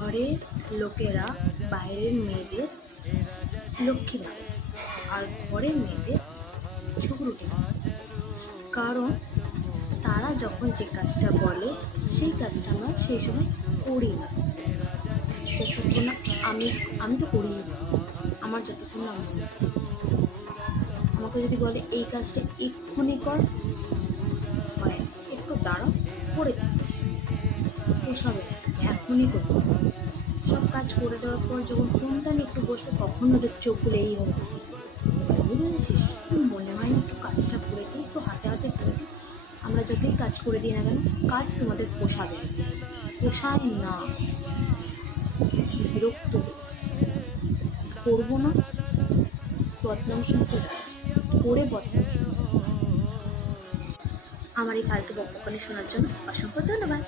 ঘরের লোকেরা বাইরের মেয়েদের লক্ষ্মী ভাবে আর ঘরের মেয়েদের ঝগড়ুটে ভাবে। কারণ তারা যখন যে কাজটা বলে সেই কাজটা আমরা সেই সময় করি না। যতক্ষণ না আমি আমি তো করি না, আমার যতক্ষণ না মনে হয়। আমাকে যদি বলে এই কাজটা এক্ষুনি কর, হয় একটু দাঁড়াও করে দিচ্ছি, পোষাবে না, এখনই করতে হবে। সব কাজ করে দেওয়ার পর যখন ফোনটা নিয়ে একটু বসবে তখন ওদের চোখ খুলে এই হবে, বুঝেছিস, মনে হয় না একটু কাজটা করে দিই, একটু হাতে হাতে করে দিই। আমরা যতই কাজ করে দিই না কেন, কাজ তোমাদের পোষাবে পোষায় না। বিরক্ত হচ্ছে, করবো না, বদনাম শুনতে যাচ্ছে, করে বদনাম শুনতে। আমার এই ফালতু বকবকানি শোনার জন্য অসংখ্য ধন্যবাদ।